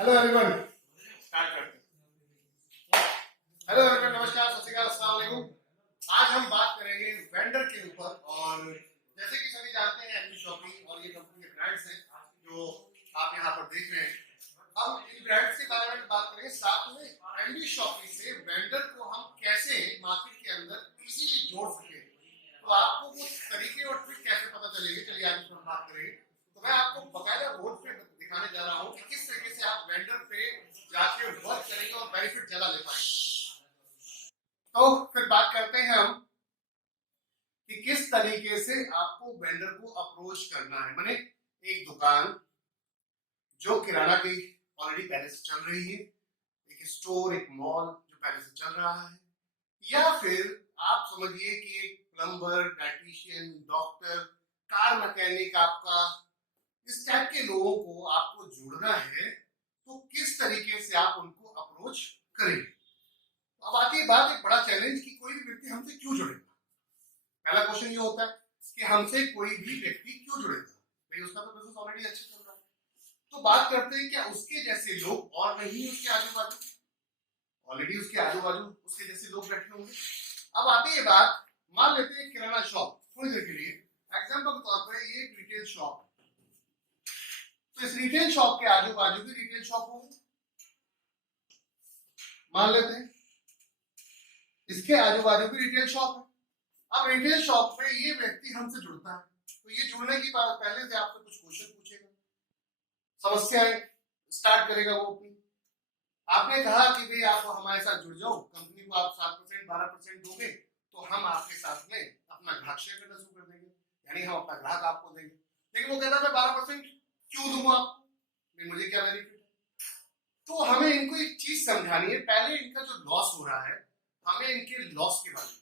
Hello everyone, start करते हैं। Hello everyone, नमस्कार, सत श्री अकाल, अस्सलाम वालेकुम। आज हम बात करेंगे वेंडर के ऊपर। और जैसे कि सभी जानते हैं, एमडी शॉपिंग और ये कंपनी के ब्रांड्स हैं जो आप यहाँ पर देख रहे हैं। हम इन ब्रांड्स के बारे में बात करेंगे, साथ में एमडी शॉपिंग से वेंडर को हम कैसे मार्केट के अंदर इजीली जोड़ सके। तो आपको वो तरीके और ट्रिक कैसे पता चलेगी, चलिए आज इस पर बात करेंगे। तो मैं आपको बकायदा बोर्ड पे दिखाने जा रहा हूँ कि किस तरीके से आप वेंडर पे जाके वर्क करेंगे और बेनिफिट ज्यादा ले पाएंगे। तो फिर बात करते हैं हम कि किस तरीके से आपको वेंडर को अप्रोच करना है। माने एक दुकान जो किराना की ऑलरेडी पहले से चल रही है, एक स्टोर, एक मॉल जो पहले से चल रहा है, या फिर आप समझिए कि एक plumber, dietitian, doctor, car mechanic, आपका इस टाइप के लोगों को आपको जुड़ना है। तो किस तरीके से आप उनको अप्रोच करेंगे। अब आती है बात एक बड़ा चैलेंज कि कोई भी व्यक्ति हमसे क्यों जुड़ेगा। पहला क्वेश्चन ये होता है कि हमसे कोई भी व्यक्ति क्यों जुड़ेगा। भाई उसका तो बिजनेस ऑलरेडी अच्छा चल रहा है। तो बात करते हैं क्या उसके जैसे लोग और नहीं उसके आजू बाजू, ऑलरेडी उसके आजू बाजू उसके जैसे लोग बैठे होंगे। अब आती है बात, मान लेते हैं किराना शॉप, थोड़ी देर के लिए एग्जाम्पल के तौर पर ये एक रिटेल शॉप है। तो इस रिटेल शॉप के आजू बाजू भी रिटेल शॉप होंगे, मान लेते हैं इसके आजू बाजू भी रिटेल शॉप है। अब रिटेल शॉप में ये व्यक्ति हमसे जुड़ता है, तो ये जुड़ने की बात पहले से आपसे कुछ क्वेश्चन पूछेगा, समस्याएं स्टार्ट करेगा वो अपनी। आपने कहा कि भाई आप हमारे साथ जुड़ जाओ, कंपनी को आप 7% 12% दोगे तो हम आपके साथ में अपना ग्राहक शेयर करना शुरू कर देंगे, यानी हम अपना ग्राहक आपको देंगे। लेकिन वो कहता है मैं 12% क्यों दूंगा आपको, मुझे क्या बेनिफिट है। तो हमें इनको एक चीज समझानी है, पहले इनका जो लॉस हो रहा है हमें इनके लॉस के बारे में,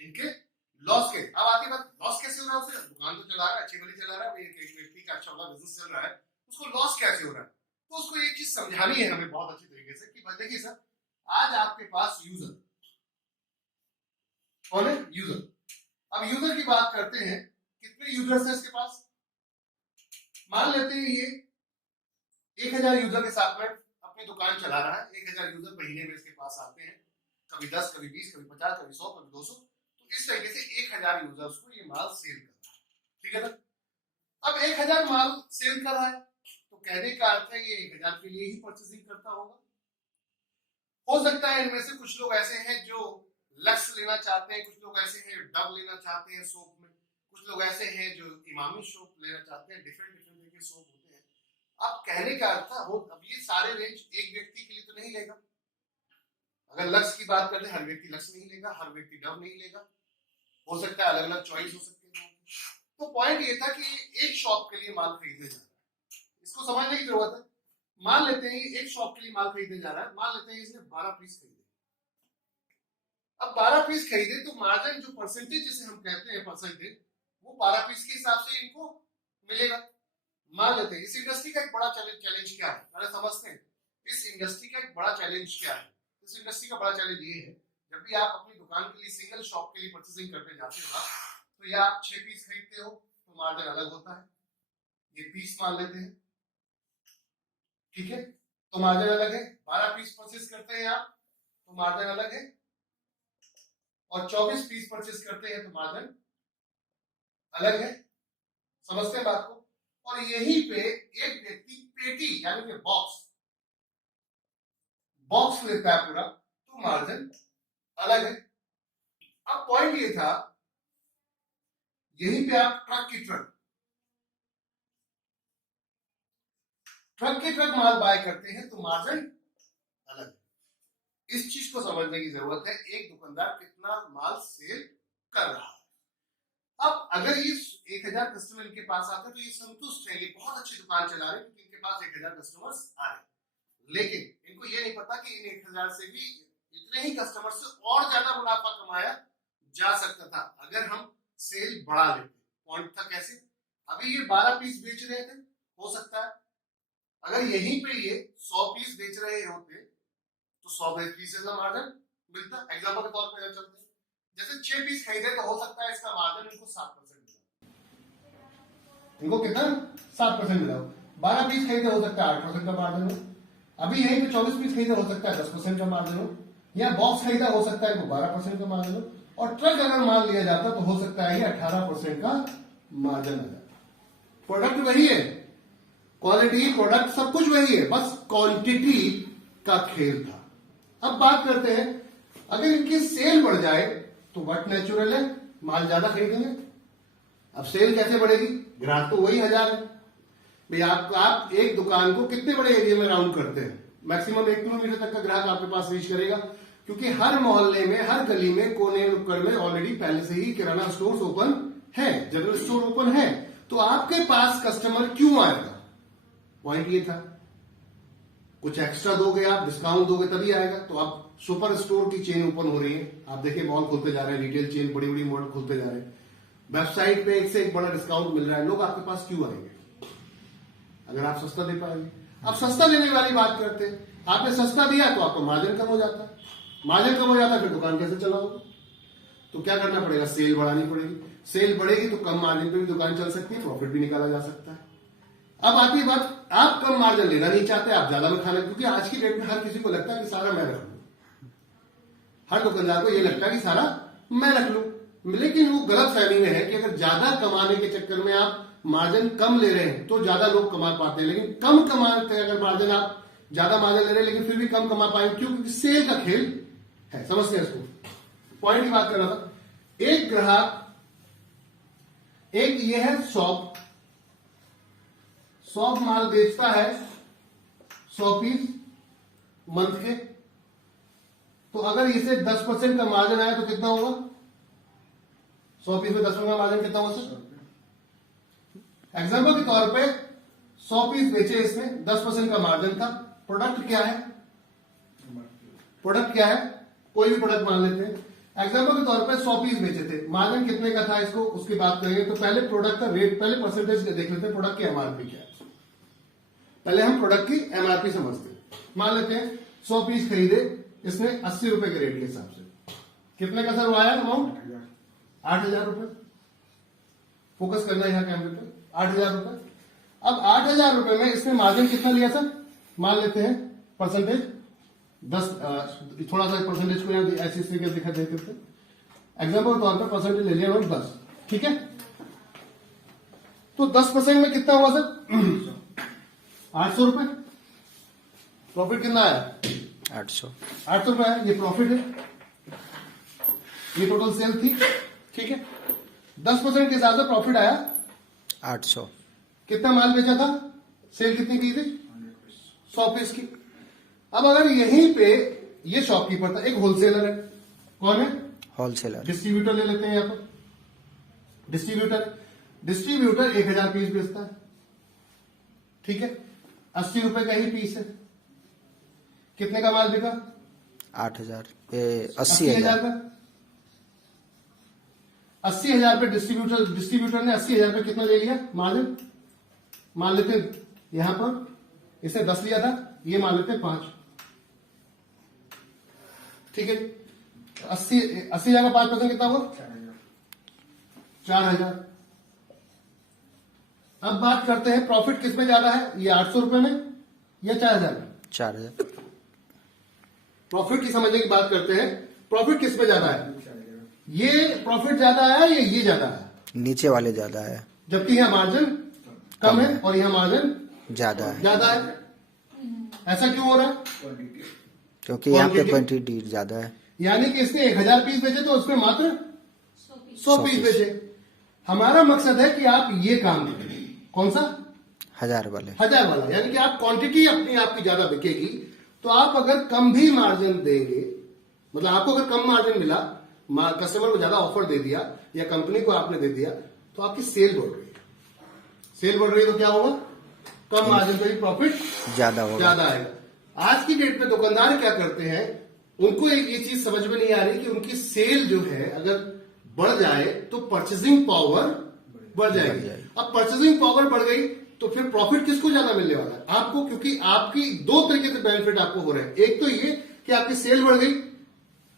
इनके लॉस के। अब आती बात लॉस कैसे हो रहा है, उसे दुकान तो चला रहा है, अच्छी भली चला रहा है, एक व्यक्ति का अच्छा वाला बिजनेस चल रहा है, उसको लॉस कैसे हो रहा है। तो उसको एक चीज समझानी है हमें बहुत अच्छी तरीके से कि देखिए सर, आज आपके पास यूजर कौन है, यूजर। अब यूजर की बात करते हैं, कितने यूजर्स है इसके पास। मान लेते हैं ये 1000 यूजर के साथ में अपनी दुकान चला रहा है। 1000 यूजर महीने में इसके पास आते हैं, कभी 10, कभी 20, कभी 50, कभी 100, कभी 200। तो इस तरीके से 1000 यूजर्स को ये माल सेल कर रहा है, ठीक है ना। अब 1000 माल सेल कर रहा है तो कहने का अर्थ है ये 1000 के लिए ही परचेसिंग करता होगा। हो सकता है इनमें से कुछ लोग ऐसे हैं जो लक्स लेना चाहते हैं, कुछ लोग ऐसे हैं डव लेना चाहते हैं सोप में, कुछ लोग ऐसे हैं जो इमामी सोप लेना चाहते हैं, डिफरेंट डिफरेंट के सोप होते हैं। अब कहने का अर्थ हो, अब ये सारे रेंज एक व्यक्ति के लिए तो नहीं लेगा। अगर लक्स की बात करते हैं, हर व्यक्ति लक्स नहीं लेगा, हर व्यक्ति डव नहीं लेगा, हो सकता है अलग अलग चॉइस हो सकती है। तो पॉइंट ये था कि एक शॉप के लिए माल खरीदने जा रहा है, इसको समझने की जरूरत है। मान लेते हैं एक शॉप के लिए माल खरीदने जा रहा है, मान लेते हैं इसने 12 पीस खरीदे। अब 12 पीस खरीदे तो मार्जिन जो परसेंटेज जिसे हम कहते हैं परसेंटेज, वो 12 पीस के हिसाब से इनको मिलेगा। मान लेते हैं इस इंडस्ट्री का एक बड़ा चैलेंज क्या है, अरे समझते हैं इस इंडस्ट्री का एक बड़ा चैलेंज क्या है। इस इंडस्ट्री का बड़ा चैलेंज ये है, जब भी आप अपनी दुकान के लिए सिंगल शॉप के लिए परचेसिंग करने जाते हो तो या आप 6 पीस खरीदते हो तो मार्जिन अलग होता है, ये पीस मान लेते हैं, ठीक है, तो मार्जिन अलग है। 12 पीस परचेस करते हैं आप तो मार्जिन अलग है, और 24 पीस परचेस करते हैं तो मार्जिन अलग है। समझते हैं बात को। और यहीं पे एक व्यक्ति पेटी यानी कि बॉक्स लेता है पूरा, तो मार्जिन अलग है। अब पॉइंट ये था, यहीं पे आप ट्रक की ट्रक माल बाय करते हैं तो मार्जिन अलग है। इस चीज को समझने की जरूरत है, एक दुकानदार कितना माल सेल कर रहा है। अब अगर ये 1000 कस्टमर इनके पास आते हैं तो ये संतुष्ट है, ये बहुत अच्छी दुकान चला रहे हैं क्योंकि इनके पास 1000 कस्टमर्स आ रहे। लेकिन इनको ये नहीं पता कि इन 1000 से भी इतने ही कस्टमर से और ज्यादा मुनाफा कमाया जा सकता था अगर हम सेल बढ़ा लेते। पॉइंट था कैसे, अभी ये 12 पीस बेच रहे थे, हो सकता है अगर यहीं पे ये 100 पीस बेच रहे होते तो 100 पीसेस का मार्जिन मिलता। एग्जांपल के तौर पे चलते हैं, जैसे 6 पीस खरीदे तो हो सकता है इसका मार्जिन इनको 7% मिला, इनको कितना 7% मिला। 12 पीस खरीदे हो सकता है 8% का मार्जिन हो, अभी यहीं पे 24 पीस खरीदे हो सकता है 10% का मार्जिन हो, या बॉक्स खरीदा हो सकता है वो 12% का मार्जिन हो, और ट्रक अगर माल लिया जाता तो हो सकता है ये 18% का मार्जिन आ जाता। प्रोडक्ट वही है, क्वालिटी प्रोडक्ट सब कुछ वही है, बस क्वांटिटी का खेल था। अब बात करते हैं अगर इनकी सेल बढ़ जाए तो व्हाट नेचुरल है, माल ज्यादा खरीदेंगे। अब सेल कैसे बढ़ेगी, ग्राहक तो वही 1000 है भाई। आप एक दुकान को कितने बड़े एरिया में राउंड करते हैं, मैक्सिमम 1 किलोमीटर तक का ग्राहक आपके पास रीच करेगा, क्योंकि हर मोहल्ले में हर गली में कोने नुक्कड़ में ऑलरेडी पहले से ही किराना स्टोर ओपन है, जनरल स्टोर ओपन है, तो आपके पास कस्टमर क्यों आएगा, पॉइंट ये था। कुछ एक्स्ट्रा दोगे आप, डिस्काउंट दोगे तभी आएगा। तो आप सुपर स्टोर की चेन ओपन हो रही है, आप देखिए मॉल खुलते जा रहे हैं, रिटेल चेन बड़ी बड़ी मॉल खुलते जा रहे हैं, वेबसाइट पे एक से एक बड़ा डिस्काउंट मिल रहा है, लोग आपके पास क्यों आएंगे अगर आप सस्ता दे पाएंगे। अब सस्ता लेने वाली बात करते हैं, आपने सस्ता दिया तो आपका मार्जिन कम हो जाता है, मार्जिन कम हो जाता है फिर दुकान कैसे चलाओगे, तो क्या करना पड़ेगा, सेल बढ़ानी पड़ेगी। सेल बढ़ेगी तो कम मार्जिन पे भी दुकान चल सकती है, प्रॉफिट भी निकाला जा सकता है। अब आती बात, आप कम मार्जिन लेना नहीं चाहते, आप ज्यादा में खाना, क्योंकि आज की डेट में हर किसी को लगता है कि सारा मैं रख लूं, हर दुकानदार को ये लगता है कि सारा मैं रख लूं, लेकिन वो गलत फहमी में है कि अगर ज्यादा कमाने के चक्कर में आप मार्जिन कम ले रहे हैं तो ज्यादा लोग कमा पाते हैं, लेकिन कम कमाते हैं अगर मार्जिन आप ज्यादा मार्जिन ले रहे हैं लेकिन फिर भी कम कमा पाएंगे, क्योंकि सेल का खेल है। समझते हैं इसको, पॉइंट की बात कर रहा था। एक ग्राहक, एक ये है शॉप माल बेचता है 100 पीस मंथ के, तो अगर इसे 10% का मार्जिन आया तो कितना होगा, 100 पीस में 10% का मार्जिन कितना होगा सर, एग्जाम्पल के तौर पे 100 पीस बेचे, इसमें 10% का मार्जिन था। प्रोडक्ट क्या है, प्रोडक्ट क्या है, कोई भी प्रोडक्ट मान लेते हैं, एग्जाम्पल के तौर पे 100 पीस बेचे थे, मार्जिन कितने का था इसको उसकी बात करेंगे। तो पहले प्रोडक्ट का रेट, पहले परसेंटेज देख लेते हैं, प्रोडक्ट की एमआरपी क्या है, पहले हम प्रोडक्ट की एमआरपी समझते हैं। मान लेते हैं 100 पीस खरीदे, इसमें 80 रुपए के रेट के हिसाब से कितने का सर वो आया अमाउंट, 8000 रुपए। फोकस करना है यहां कैमरे पे, 8000 रुपए। अब 8000 रुपए में इसमें मार्जिन कितना लिया सर, मान लेते हैं परसेंटेज 10, थोड़ा सा परसेंटेज को यहां ऐसे तरीके दिखा देते थे, एग्जाम्पल के तौर पर परसेंटेज ले लिया 10, ठीक है। तो 10% में कितना हुआ सर 800 रुपए। प्रॉफिट कितना आया 800 रुपए है, ये प्रॉफिट है, ये टोटल सेल थी, ठीक है। 10% के हिसाब से प्रॉफिट आया 800। कितना माल बेचा था, सेल कितनी की थी 100 पीस की। अब अगर यहीं पे ये शॉपकीपर था, एक होलसेलर है, कौन है, होलसेलर, डिस्ट्रीब्यूटर ले लेते हैं यहां पर, डिस्ट्रीब्यूटर 1000 पीस बेचता है, ठीक है, 80 रुपए का ही पीस है, कितने का माल बिका 8000 80,000 का, 80,000 पे डिस्ट्रीब्यूटर ने 80,000 पे कितना ले लिया मार्जिन, मान लेते यहां पर इसने 10 लिया था, ये मान लेते 5, ठीक है। 80,000 का 5% कितना हुआ 4000। अब बात करते हैं प्रॉफिट किसमें ज्यादा है, ये 800 रुपए में या 4000 में, 4000। प्रॉफिट की समझने की बात करते हैं, प्रॉफिट किसमें ज्यादा है, ये प्रॉफिट ज्यादा है या ये ज्यादा है, नीचे वाले ज्यादा है, जबकि यहाँ मार्जिन कम है और यहाँ मार्जिन ज्यादा है। ऐसा क्यों हो रहा है, क्योंकि यहाँ पे क्वांटिटी ज्यादा है, यानी कि इसने 1000 पीस बेचे तो उसमें मात्र 100 पीस बेचे। हमारा मकसद है कि आप ये काम करें, कौन सा 1000 वाले, 1000 वाला, यानी कि आप क्वांटिटी अपनी आपकी ज्यादा बिकेगी, तो आप अगर कम भी मार्जिन देंगे, मतलब आपको अगर कम मार्जिन मिला, कस्टमर को ज्यादा ऑफर दे दिया या कंपनी को आपने दे दिया, तो आपकी सेल बढ़ रही है, सेल बढ़ रही है तो क्या होगा, कम मार्जिन पे भी प्रॉफिट ज्यादा आएगा। आज की डेट में दुकानदार क्या करते हैं, उनको एक ये चीज समझ में नहीं आ रही कि उनकी सेल जो है अगर बढ़ जाए तो परचेसिंग पावर बढ़ जाएगी। अब परचेसिंग पावर बढ़ गई तो फिर प्रॉफिट किसको ज्यादा मिलने वाला है, आपको, क्योंकि आपकी 2 तरीके से बेनिफिट आपको हो रहे हैं। एक तो ये कि आपकी सेल बढ़ गई,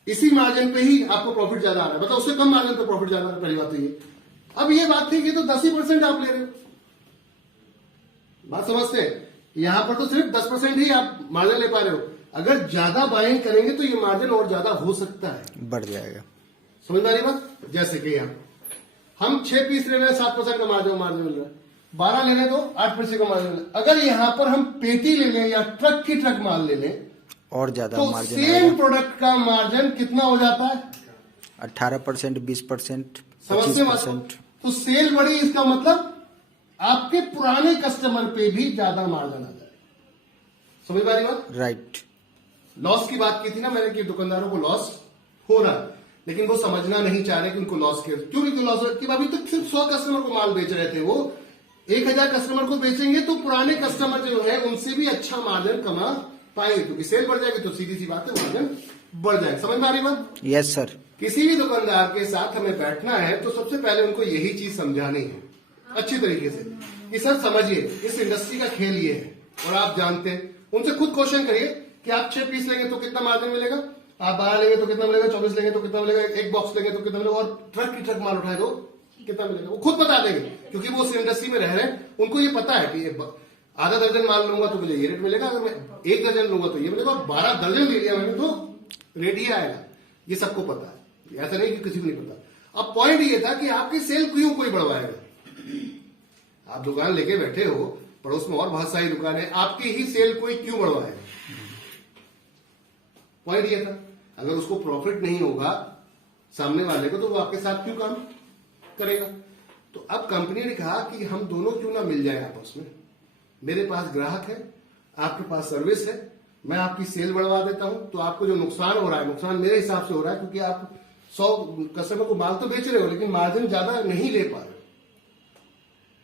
इसी मार्जिन पे ही आपको प्रॉफिट ज्यादा आ रहा है, मतलब उससे कम मार्जिन पे प्रॉफिट ज्यादा आ रहा है, पहली बात तो ये। अब ये बात थी कि तो 10% आप ले रहे हो, बात समझते हैं? यहाँ पर तो सिर्फ 10% ही आप मार्जिन ले पा रहे हो। अगर ज्यादा बाइंग करेंगे तो ये मार्जिन और ज्यादा हो सकता है, बढ़ जाएगा। समझ में आ रही बात? जैसे कि यहाँ हम 6 पीस ले रहे हैं, 7% का मार्जिन मिल रहा है, 12 ले लें तो 8% का मार्जिन मिल रहा है। अगर यहाँ पर हम पेटी ले लें या ट्रक की ट्रक माल ले लें और ज्यादा तो मार्जिन सेम प्रोडक्ट का मार्जिन कितना हो जाता है? 18%, 20%, समझते 25%। तो सेल बढ़ी, इसका मतलब आपके पुराने कस्टमर पे भी ज्यादा मार्जिन आ जाए। समझ पा रही बात? राइट। लॉस की बात की थी ना मैंने कि दुकानदारों को लॉस हो रहा है, लेकिन वो समझना नहीं चाह रहे कि उनको लॉस क्यों लॉस हो रहा है। कि अभी तक सिर्फ 100 कस्टमर को माल बेच रहे थे, वो 1000 कस्टमर को बेचेंगे तो पुराने कस्टमर जो है उनसे भी अच्छा मार्जिन कमा पाएंगे, क्योंकि सेल बढ़ जाएगी तो सीधी सी बात है मार्जिन बढ़ जाएगा। समझ में आ रही बात? Yes sir. किसी भी दुकानदार के साथ हमें बैठना है तो सबसे पहले उनको यही चीज समझानी है अच्छी तरीके से कि सर समझिए इस इंडस्ट्री का खेल ये है और आप जानते हैं। उनसे खुद क्वेश्चन करिए कि आप 6 पीस लेंगे तो कितना मार्जिन मिलेगा, आप 12 लेंगे तो कितना मिलेगा, 24 लेंगे तो कितना मिलेगा, एक बॉक्स लेंगे तो कितना मिलेगा, और ट्रक की ट्रक माल उठाए तो कितना मिलेगा। वो खुद बता देंगे क्योंकि वो उस इंडस्ट्री में रह रहे हैं, उनको ये पता है कि आधा दर्जन माल लूंगा तो मुझे ये रेट मिलेगा, अगर मैं 1 दर्जन लूंगा तो ये मिलेगा, और 12 दर्जन ले लिया मैंने तो रेट ही आएगा। ये सबको पता है, ऐसा नहीं कि किसी को नहीं पता। अब पॉइंट ये था कि आपकी सेल क्यों कोई बढ़वाएगा। आप दुकान लेके बैठे हो, पड़ोस में और बहुत सारी दुकान है, आपकी ही सेल कोई क्यों बढ़वाएगा। पॉइंट ये था, अगर उसको प्रॉफिट नहीं होगा सामने वाले को तो वो आपके साथ क्यों काम करेगा। तो अब कंपनी ने कहा कि हम दोनों क्यों ना मिल जाए आपस में, मेरे पास ग्राहक है, आपके पास सर्विस है, मैं आपकी सेल बढ़वा देता हूं, तो आपको जो नुकसान हो रहा है, नुकसान मेरे हिसाब से हो रहा है क्योंकि आप 100 कस्टमर को माल तो बेच रहे हो लेकिन मार्जिन ज्यादा नहीं ले पा रहे हो।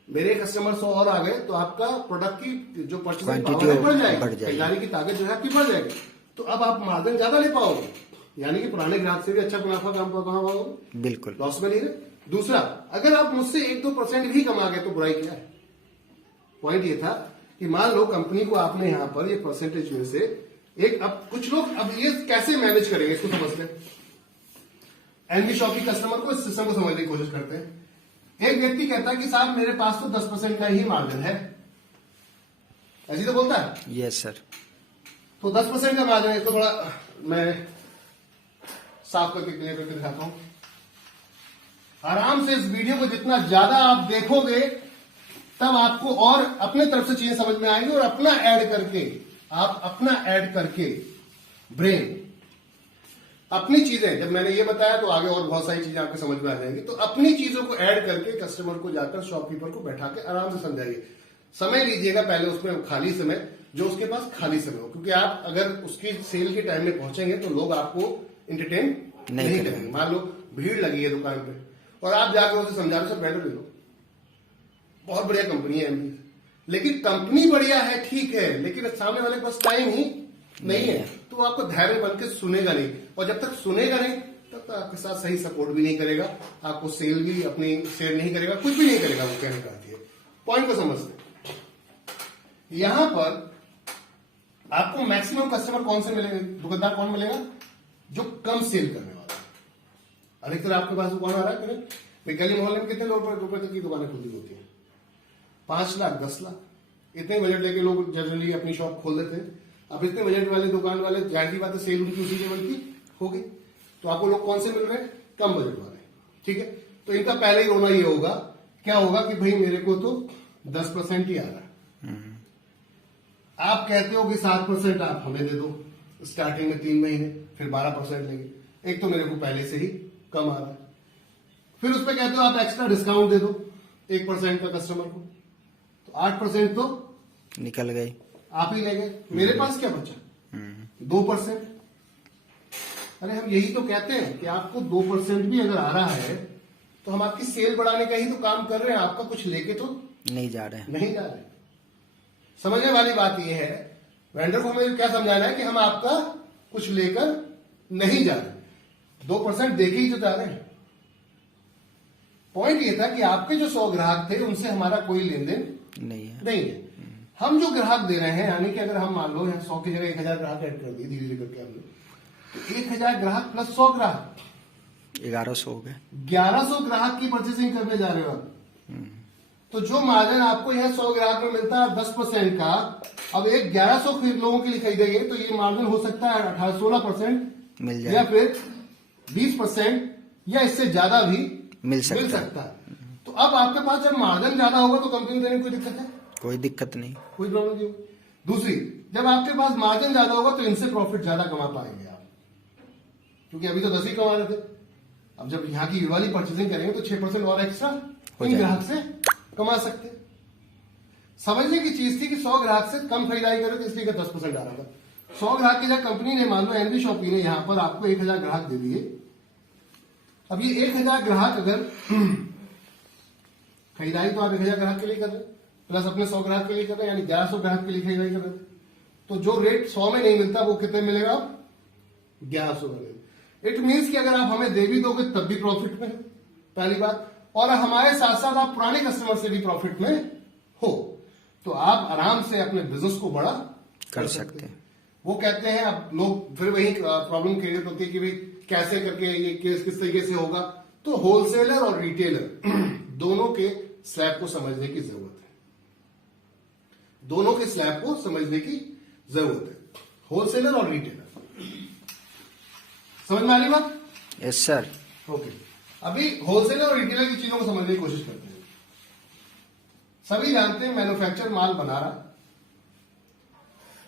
मेरे कस्टमर 100 और आ गए तो आपका प्रोडक्ट की जो परचेसिंग पावर है बढ़ जाएगी, खरीदारी की ताकत जो है आपकी बढ़ जाएगी, तो अब आप मार्जिन ज्यादा ले पाओगे, यानी कि पुराने ग्राहक से भी अच्छा मुनाफा कमा पाओगे, बिल्कुल लॉस में नहीं रहे। दूसरा, अगर आप मुझसे 1-2% भी कमा गए तो बुराई क्या है। पॉइंट ये था कि मान लो कंपनी को आपने यहां पर ये परसेंटेज में से एक, अब कुछ लोग अब ये कैसे मैनेज करेंगे इसको समझते हैं। एनबी शॉप की कस्टमर को इस सिस्टम को समझने की कोशिश करते हैं। एक व्यक्ति कहता है कि साहब मेरे पास तो 10% का ही मार्जिन है, ऐसी तो बोलता है। Yes sir. तो 10% का मार्जिन है, इसको थोड़ा मैं साफ करके क्लियर करके दिखाता हूं। आराम से इस वीडियो को जितना ज्यादा आप देखोगे तब आपको और अपने तरफ से चीजें समझ में आएंगी, और अपना ऐड करके आप अपना ऐड करके ब्रेन अपनी चीजें, जब मैंने ये बताया तो आगे और बहुत सारी चीजें आपको समझ में आ जाएंगी, तो अपनी चीजों को ऐड करके कस्टमर को जाकर शॉपकीपर को बैठा के आराम से समझाइए। समय लीजिएगा पहले उसमें खाली समय, जो उसके पास खाली समय हो, क्योंकि आप अगर उसकी सेल के टाइम में पहुंचेंगे तो लोग आपको एंटरटेन नहीं करेंगे। मान लो भीड़ लगी है दुकान पे और आप जाकर उसे समझा रहे, सब बैठो ले लो, बहुत बढ़िया कंपनी है एमबी, लेकिन कंपनी बढ़िया है ठीक है, लेकिन सामने वाले के पास टाइम ही नहीं है, तो वो आपको धैर्य बन के सुनेगा नहीं, और जब तक सुनेगा नहीं तब तक आपके साथ सही सपोर्ट भी नहीं करेगा, आपको सेल भी अपनी शेयर नहीं करेगा, कुछ भी नहीं करेगा। वो कहने का है पॉइंट को समझते। यहां पर आपको मैक्सिमम कस्टमर कौन से मिलेंगे, दुकानदार कौन मिलेगा, जो कम सेल करने वाला है। अधिकतर आपके पास कौन आ रहा है, गली मोहल्ले में कितने रुपए तक की दुकानें खुलती होती है, 5 लाख 10 लाख, इतने बजट लेके लोग जनरली अपनी शॉप खोल देते हैं। अब इतने बजट वाले दुकान वाले, जाहिर सी बात है सेल उनकी उसी लेवल की होगी, तो आपको लोग कौन से मिल रहे हैं, कम बजट वाले, ठीक है। तो इनका पहले ही रोना ये होगा, क्या होगा कि भाई मेरे को तो 10% ही आ रहा है, आप कहते हो कि 7% आप हमें दे दो स्टार्टिंग में 3 महीने, फिर 12% लेंगे, एक तो मेरे को पहले से ही कम आ रहा है, फिर उस पर कहते हो आप एक्स्ट्रा डिस्काउंट दे दो 1% का कस्टमर को, तो 8% तो निकल गई, आप ही ले गए, मेरे पास क्या बचा 2%। अरे हम यही तो कहते हैं कि आपको 2% भी अगर आ रहा है तो हम आपकी सेल बढ़ाने का ही तो काम कर रहे हैं, आपका कुछ लेके तो नहीं जा रहे। समझने वाली बात यह है, वेंडर को हमें क्या समझाना है कि हम आपका कुछ लेकर नहीं जा रहे, 2% देके ही तो जा रहे हैं। पॉइंट ये था कि आपके जो 100 ग्राहक थे उनसे हमारा कोई लेन देन नहीं है। हम जो ग्राहक दे रहे हैं, यानी कि अगर हम मान लो 100 की जगह 1000 ग्राहक ऐड कर दिए धीरे धीरे करके हमने, तो 1000 ग्राहक प्लस 100 ग्राहक 1100 हो गए, 1100 ग्राहक की परचेसिंग करने जा रहे हो आप। तो जो मार्जिन आपको यहाँ 100 ग्राहक में मिलता है 10% का, अब एक 1100 लोगों के लिए खरीदेंगे तो ये मार्जिन हो सकता है 18-16% मिल या जाए, फिर 20% या इससे ज्यादा भी मिल सकता है। है। तो अब आपके पास जब मार्जिन ज्यादा होगा तो कंपनी देने में कोई दिक्कत है? कोई दिक्कत नहीं। कोई प्रॉब्लम नहीं होगी। दूसरी, जब आपके पास मार्जिन ज्यादा होगा तो इनसे प्रॉफिट ज्यादा कमा पाएंगे आप, क्योंकि अभी तो 10 ही कमा रहे थे। अब जब यहाँ की वाली परचेसिंग करेंगे तो 6% और एक्स्ट्रा इन ग्राहक से कमा सकते हैं। समझने की चीज थी कि 100 ग्राहक से कम खरीदारी करे तो इसलिए 10% आ रहा था। 100 ग्राहक की जगह कंपनी ने, मान लो एनबी शॉपी ने यहाँ पर आपको 1000 ग्राहक दे दिए। अब ये 1000 ग्राहक अगर खरीदारी तो आप 1000 ग्राहक के लिए कर रहे हैं, प्लस अपने 100 ग्राहक के लिए कर रहे हैं, यानी 1100 ग्राहक के लिए खरीदारी कर रहे थे। तो जो रेट 100 में नहीं मिलता वो कितने मिलेगा? 1100 मिलेगा। इट मीन्स कि अगर आप हमें दे भी दोगे तब भी प्रॉफिट में है, पहली बात, और हमारे साथ साथ आप पुराने कस्टमर से भी प्रॉफिट में हो, तो आप आराम से अपने बिजनेस को बड़ा कर सकते हैं। वो कहते हैं, अब लोग फिर वही प्रॉब्लम क्रिएट होती है कि भाई कैसे करके ये किस तरीके से होगा। तो होलसेलर और रिटेलर दोनों के स्लैब को समझने की जरूरत है, दोनों के स्लैब को समझने की जरूरत है, होलसेलर और रिटेलर। समझ में आ रही बात? Yes sir. ओके, अभी होलसेलर और रिटेलर की चीजों को समझने की कोशिश करते हैं। सभी जानते हैं मैन्युफैक्चर माल बना रहा,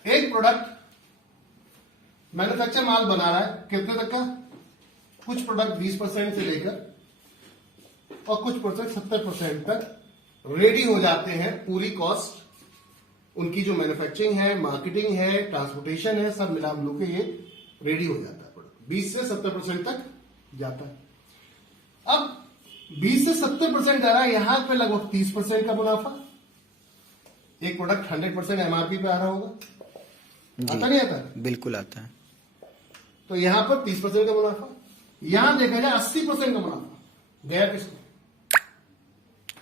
एक प्रोडक्ट मैन्युफैक्चर माल बना रहा है कितने तक का? कुछ प्रोडक्ट 20% से लेकर और कुछ प्रोडक्ट 70% तक रेडी हो जाते हैं। पूरी कॉस्ट उनकी जो मैन्युफैक्चरिंग है, मार्केटिंग है, ट्रांसपोर्टेशन है, सब मिला मिलू के ये रेडी हो जाता है। प्रोडक्ट 20 से 70% तक जाता है। अब 20 से 70% जा रहा है, यहां पे लगभग 30% का मुनाफा। एक प्रोडक्ट 100% एमआरपी पे आ रहा होगा, आता नहीं आता? बिल्कुल आता है। तो यहां पर 30% का मुनाफा, यहां देखा जाए 80% का मुनाफा गया किसको?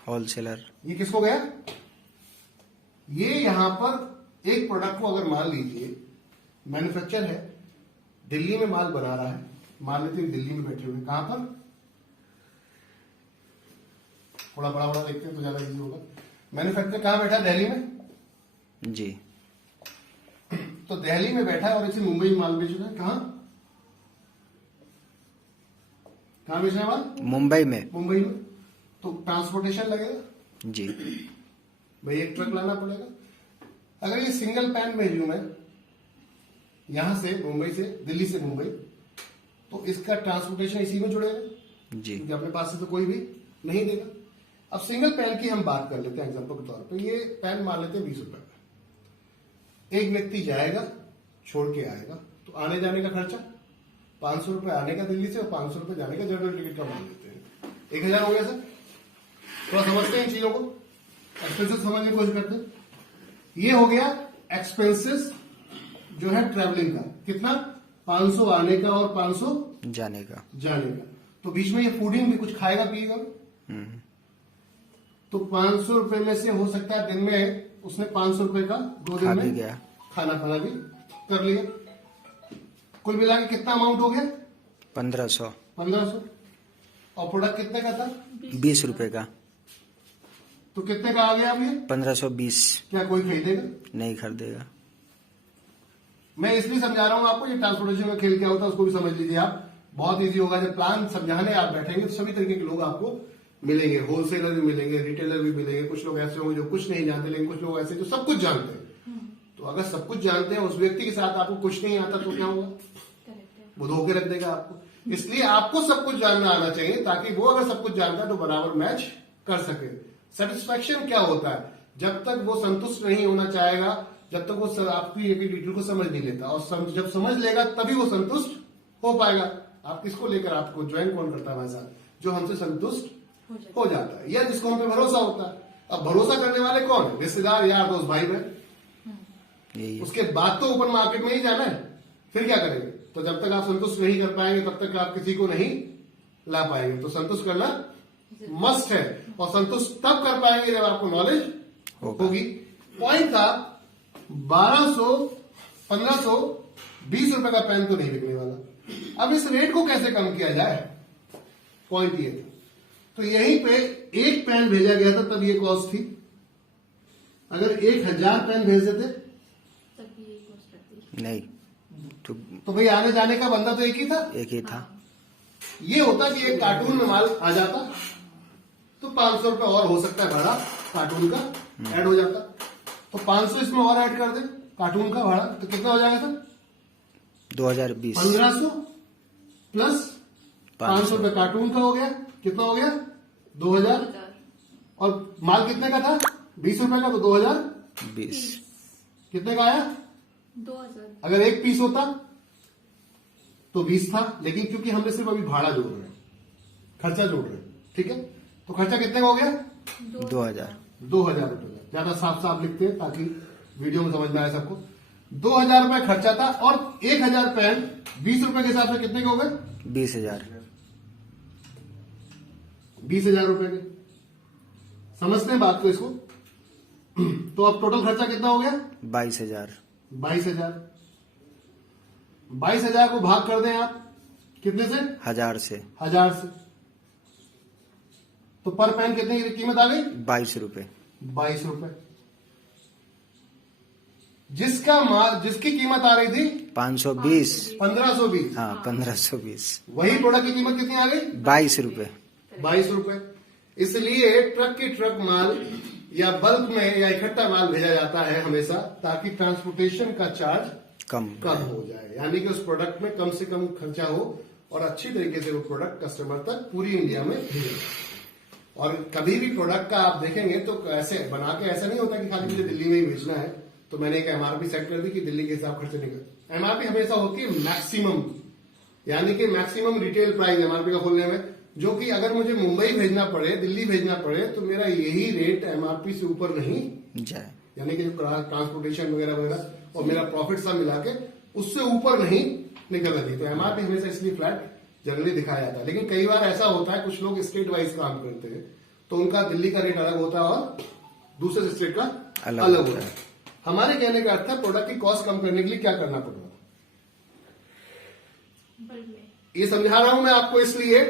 होलसेलर। ये किसको गया? ये यहां पर एक प्रोडक्ट को अगर मान लीजिए मैन्युफैक्चर है, दिल्ली में माल बना रहा है, मान लेते हैं दिल्ली में बैठे हुए, कहां पर? थोड़ा बड़ा बड़ा देखते हैं तो ज्यादा इजी होगा। मैन्युफैक्चर कहां बैठा? दिल्ली में जी। तो दिल्ली में बैठा है और इसे मुंबई में माल बेच रहा है। कहां कहां बेच रहा है माल? मुंबई में। मुंबई में। तो ट्रांसपोर्टेशन लगेगा जी। भाई, एक ट्रक लाना पड़ेगा। अगर ये सिंगल पैन भेजूं मैं यहां से मुंबई से, दिल्ली से मुंबई, तो इसका ट्रांसपोर्टेशन इसी में जुड़ेगा जी। क्योंकि अपने पास से तो कोई भी नहीं देगा। अब सिंगल पैन की हम बात कर लेते हैं एग्जांपल के तौर पे। ये पैन मान लेते हैं 20 रुपए का। एक व्यक्ति जाएगा, छोड़ के आएगा, तो आने जाने का खर्चा 500 रुपए आने का दिल्ली से और 500 रुपए जाने का जनरल टिकट का मान लेते हैं। 1000 हो गया सर। थोड़ा समझते हैं इन चीजों को, एक्सपेंसेस समझने की कोशिश करते हैं। ये हो गया एक्सपेंसेस जो है ट्रेवलिंग का, कितना? 500 आने का और 500 जाने का। तो बीच में ये फूडिंग भी कुछ खाएगा पिएगा, तो 500 रुपए में से हो सकता है दिन में उसने 500 रुपए का 2 दिन में गया, खाना भी कर लिया। कुल मिला के कितना अमाउंट हो गया? 1500। 1500। और प्रोडक्ट कितने का था? 20 रुपए का। तो कितने का आ गया अब ये? 1520। क्या कोई खरीदेगा? नहीं खरीदेगा। मैं इसलिए समझा रहा हूं आपको, ये ट्रांसपोर्टेशन में खेल क्या होता है उसको भी समझ लीजिए आप। बहुत इजी होगा जब प्लान समझाने आप बैठेंगे तो सभी तरीके के लोग आपको मिलेंगे, होलसेलर भी मिलेंगे, रिटेलर भी मिलेंगे। कुछ लोग ऐसे होंगे जो कुछ नहीं जानते, लेकिन कुछ लोग ऐसे जो सब कुछ जानते हैं। तो अगर सब कुछ जानते हैं, उस व्यक्ति के साथ आपको कुछ नहीं आता तो क्या होगा? वो धोखे रख देगा आपको। इसलिए आपको सब कुछ जानना आना चाहिए, ताकि वो अगर सब कुछ जानता है तो बराबर मैच कर सके। सेटिस्फैक्शन क्या होता है? जब तक वो संतुष्ट नहीं होना चाहेगा, जब तक वो आपकी एक डिटेल को समझ नहीं लेता, और जब समझ लेगा तभी वो संतुष्ट हो पाएगा। आप किसको लेकर आपको ज्वाइन कौन करता है हमारे साथ? जो हमसे संतुष्ट हो जाता है या जिसको हम पे भरोसा होता है। अब भरोसा करने वाले कौन? रिश्तेदार, यार, दोस्त, भाई बहन। उसके बाद तो ओपन मार्केट में ही जाना है, फिर क्या करेंगे? तो जब तक आप संतुष्ट नहीं कर पाएंगे तब तक आप किसी को नहीं ला पाएंगे। तो संतुष्ट करना मस्ट है, और संतुष्ट तब कर पाएंगे जब आपको नॉलेज होगी। पॉइंट था 1200, 1500, 20 रुपए का पेन तो नहीं बिकने वाला। अब इस रेट को कैसे कम किया जाए, पॉइंट ये था। तो यहीं पे एक पेन भेजा गया था तब ये कॉस्ट थी। अगर 1000 पेन भेज देते नहीं तो भाई आने जाने का बंदा तो एक ही था। एक ही था। ये होता कि एक कार्टून में माल आ जाता तो 500 रुपए और हो सकता है भाड़ा कार्टून का ऐड हो जाता, तो 500 इसमें और ऐड कर दे कार्टून का भाड़ा, तो कितना हो जाएगा था 2020 1500 प्लस 500 रुपए कार्टून का हो गया, कितना हो गया 2000। और माल कितने का था 20 रुपए का, तो 20 कितने का आया 2000। अगर एक पीस होता तो 20 था, लेकिन क्योंकि हमने सिर्फ अभी भाड़ा जोड़ रहे हैं, खर्चा जोड़ रहे हैं, ठीक है, तो खर्चा कितने का हो गया 2000 2000 रुपए का। ज्यादा साफ साफ लिखते हैं ताकि वीडियो में समझ में आए सबको। 2000 रुपए खर्चा था और 1000 पेन 20 रुपए के हिसाब से कितने के हो गए 20,000 20,000 रुपए के। समझते हैं बात को इसको। तो अब टोटल खर्चा कितना हो गया 22,000 22,000 को भाग कर दें आप कितने से 1000 से 1000 से, तो पर पेन कितने की कीमत आ गई 22 रुपए 22 रुपए। जिसकी कीमत आ रही थी 520 1520, हाँ 1520 वही प्रोडक्ट की कीमत कितनी आ गई 22 रुपए 22 रुपए। इसलिए ट्रक की ट्रक माल या बल्क में या इकट्ठा माल भेजा जाता है हमेशा, ताकि ट्रांसपोर्टेशन का चार्ज कम हो जाए, यानी कि उस प्रोडक्ट में कम से कम खर्चा हो और अच्छी तरीके से वो प्रोडक्ट कस्टमर तक पूरी इंडिया में भेजे। और कभी भी प्रोडक्ट का आप देखेंगे तो ऐसे बना के ऐसा नहीं होता कि खाली मुझे दिल्ली में ही भेजना है तो मैंने एक एमआरपी सेट कर दी कि दिल्ली के हिसाब खर्चे निकल। एमआरपी हमेशा होती है मैक्सिमम, यानी कि मैक्सिमम रिटेल प्राइस एमआरपी का खोलने में, जो कि अगर मुझे मुंबई भेजना पड़े दिल्ली भेजना पड़े तो मेरा यही रेट एमआरपी से ऊपर नहीं जाए, यानी कि जो ट्रांसपोर्टेशन वगैरह वगैरह और मेरा प्रॉफिट सब मिला के उससे ऊपर नहीं निकलना चाहिए। तो एमआरपी हमेशा इसलिए फ्लैट जनरली दिखाया जाता है। लेकिन कई बार ऐसा होता है कुछ लोग स्टेट वाइज काम करते हैं तो उनका दिल्ली का रेट अलग होता है और दूसरे स्टेट का अलग होता है। हमारे कहने का अर्थ है प्रोडक्ट की कॉस्ट कम करने के लिए क्या करना पड़ेगा, ये समझा रहा हूं मैं आपको इसलिए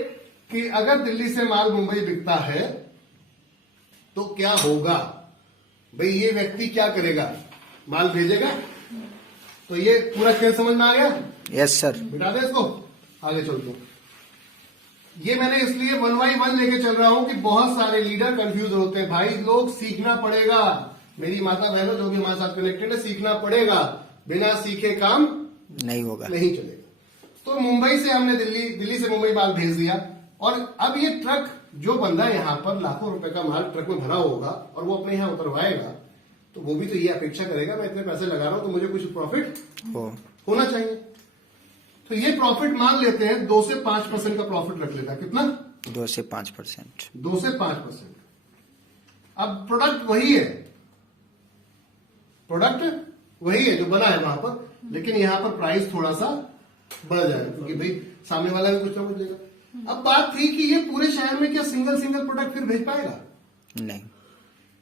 कि अगर दिल्ली से माल मुंबई बिकता है तो क्या होगा भाई, ये व्यक्ति क्या करेगा, माल भेजेगा। तो ये पूरा खेल समझ में आ गया। Yes sir. बिठा दे इसको, आगे चलते हैं। ये मैंने इसलिए 1 by 1 लेके चल रहा हूं कि बहुत सारे लीडर कंफ्यूज होते हैं। भाई लोग सीखना पड़ेगा, मेरी माता बहनों जो भी हमारे साथ कनेक्टेड है, सीखना पड़ेगा, बिना सीखे काम नहीं होगा, नहीं चलेगा। तो मुंबई से हमने दिल्ली से मुंबई माल भेज दिया और अब ये ट्रक जो बंदा यहाँ पर लाखों रुपए का माल ट्रक में भरा होगा और वो अपने यहाँ उतरवाएगा तो वो भी तो ये अपेक्षा करेगा मैं इतने पैसे लगा रहा हूं तो मुझे कुछ प्रॉफिट होना चाहिए। तो ये प्रॉफिट मान लेते हैं 2 से 5% का प्रॉफिट रख लेता है। कितना 2 से 5%। 2 से 5%। अब प्रोडक्ट वही है, जो बना है वहां पर, लेकिन यहां पर प्राइस थोड़ा सा बढ़ जाएगा क्योंकि भाई सामने वाला भी कुछ ना कुछ देगा। अब बात थी कि ये पूरे शहर में क्या सिंगल प्रोडक्ट फिर भेज पाएगा, नहीं,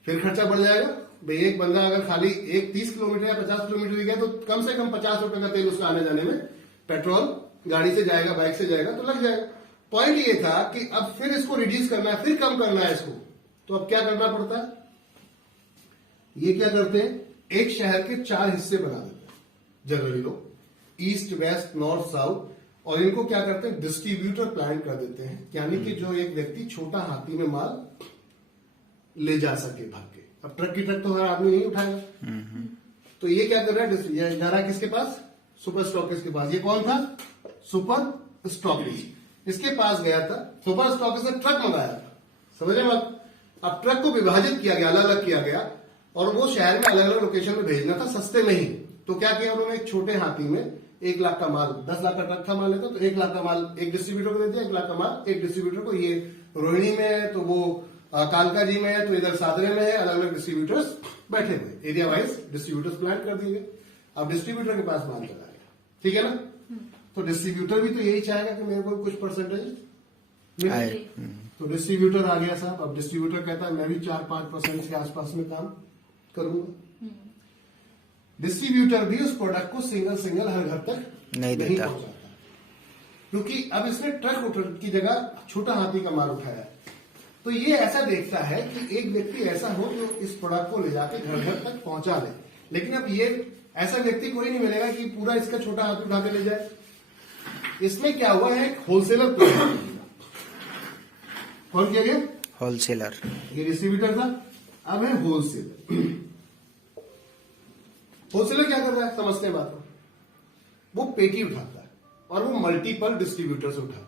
फिर खर्चा बढ़ जाएगा। भाई एक बंदा अगर खाली 30 किलोमीटर या 50 किलोमीटर गया तो कम से कम 50 रुपए का तेल उसका आने जाने में, पेट्रोल गाड़ी से जाएगा बाइक से जाएगा तो लग जाएगा। पॉइंट ये था कि अब फिर इसको रिड्यूस करना है, फिर कम करना है इसको, तो अब क्या करना पड़ता है, ये क्या करते हैं, एक शहर के 4 हिस्से बना देते हैं जनरली लोग, ईस्ट वेस्ट नॉर्थ साउथ, और इनको क्या करते हैं डिस्ट्रीब्यूटर प्लान कर देते हैं, यानी कि जो एक व्यक्ति छोटा हाथी में माल ले जा सके भाग के। अब ट्रक की ट्रक तो हर आदमी नहीं उठाएगा, तो ये क्या कर रहा है, ये जा रहा है किसके पास, सुपर स्टॉकिस्ट के पास। ये कौन था, सुपर स्टॉकिस्ट, इसके पास गया था। सुपर स्टॉकिस्ट ने ट्रक मंगाया था, समझे बात। अब ट्रक को विभाजित किया गया, अलग अलग किया गया और वो शहर में अलग अलग लोकेशन में भेजना था सस्ते में ही। तो क्या किया उन्होंने, एक छोटे हाथी में 1 लाख का माल, 10 लाख का ट्रक था मान लेते, तो 1 लाख का माल एक डिस्ट्रीब्यूटर को दे दिया, 1 लाख का माल एक डिस्ट्रीब्यूटर को। ये रोहिणी में है तो वो कालका जी में है तो इधर सादरे में है, अलग अलग डिस्ट्रीब्यूटर्स बैठे हुए, एरिया वाइज डिस्ट्रीब्यूटर्स प्लान कर दिए। अब डिस्ट्रीब्यूटर के पास माल चला गया, ठीक है ना। तो डिस्ट्रीब्यूटर भी तो यही चाहेगा कि मेरे को कुछ परसेंटेज मिले, तो डिस्ट्रीब्यूटर आ गया साहब। अब डिस्ट्रीब्यूटर कहता है मैं भी 4-5% के आसपास में काम करूंगा। डिस्ट्रीब्यूटर भी उस प्रोडक्ट को सिंगल हर घर तक नहीं पहुंचाता, क्योंकि अब इसने ट्रक की जगह छोटा हाथी का माल उठाया है। तो ये ऐसा देखता है कि एक व्यक्ति ऐसा हो जो इस प्रोडक्ट को ले जाके घर घर तक पहुंचा दे। लेकिन अब ये ऐसा व्यक्ति कोई नहीं मिलेगा कि पूरा इसका छोटा हाथ उठा के ले जाए। इसमें क्या हुआ है, एक होलसेलर कौन किया गया, होलसेलर। ये डिस्ट्रीब्यूटर था, अब है होलसेलर। होलसेलर क्या कर रहा है, समझते हैं बात को। वो पेटी उठाता है और वो मल्टीपल डिस्ट्रीब्यूटर से उठाता है।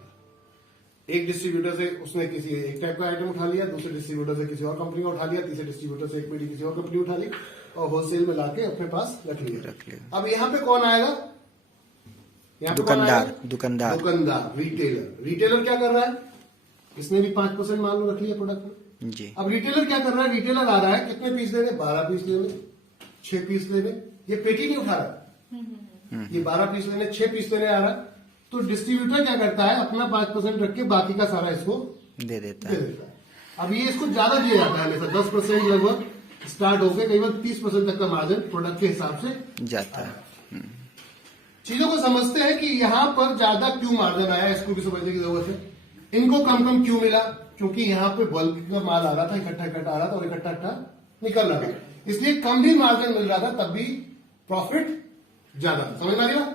एक डिस्ट्रीब्यूटर से उसने किसी एक टाइप का आइटम उठा लिया, दूसरे डिस्ट्रीब्यूटर से किसी और कंपनी का उठा लिया, तीसरे डिस्ट्रीब्यूटर से एक पेटी किसी और कंपनी उठा ली और होलसेल में लाके अपने पास रख लिया। अब यहाँ पे कौन आएगा, यहाँ पे कौन आएगा? दुकानदार। रिटेलर। रिटेलर क्या कर रहा है, इसने भी 5% माल रख लिया प्रोडक्ट में जी। अब रिटेलर क्या कर रहा है, रिटेलर आ रहा है कितने पीस लेने, 12 पीस लेने, 6 पीस लेने। ये पेटी नहीं उठा रहा, ये 12 पीस लेने, 6 पीस लेने आ रहा है। तो डिस्ट्रीब्यूटर क्या करता है, अपना 5% रख के बाकी का सारा इसको दे देता है। अब ये इसको ज्यादा दिया जाता है, हमेशा 10% लगभग स्टार्ट होकर कई बार 30% तक का मार्जिन प्रोडक्ट के हिसाब से जाता है। चीजों को समझते हैं कि यहाँ पर ज्यादा क्यों मार्जिन आया, इसको भी समझने की जरूरत है। इनको कम क्यों मिला, क्योंकि यहाँ पे बल्क का माल आ रहा था, इकट्ठा आ रहा था और इकट्ठा निकल रहा था, इसलिए कम भी मार्जिन मिल रहा था, तब भी प्रॉफिट ज्यादा। समझ में आ रही बात?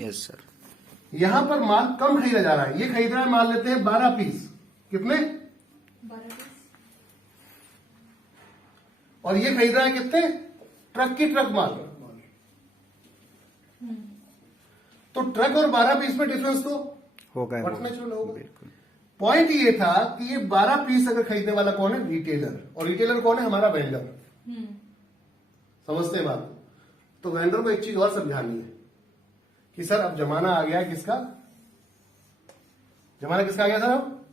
Yes sir. यहां पर माल कम खरीदा जा रहा है, ये खरीद रहा है, मान लेते हैं 12 पीस, कितने 12 पीस, और ये खरीद रहा है कितने, ट्रक की ट्रक माल। तो ट्रक और 12 पीस में डिफरेंस तो होगा, नेचुरल होगा। बिल्कुल। पॉइंट ये था कि ये 12 पीस अगर खरीदने वाला कौन है, रिटेलर। और रिटेलर कौन है, हमारा वेंडर। समझते हैं बात? तो वेंडर को एक चीज और समझानी है कि सर अब जमाना आ गया है किसका, जमाना किसका आ गया सर, अब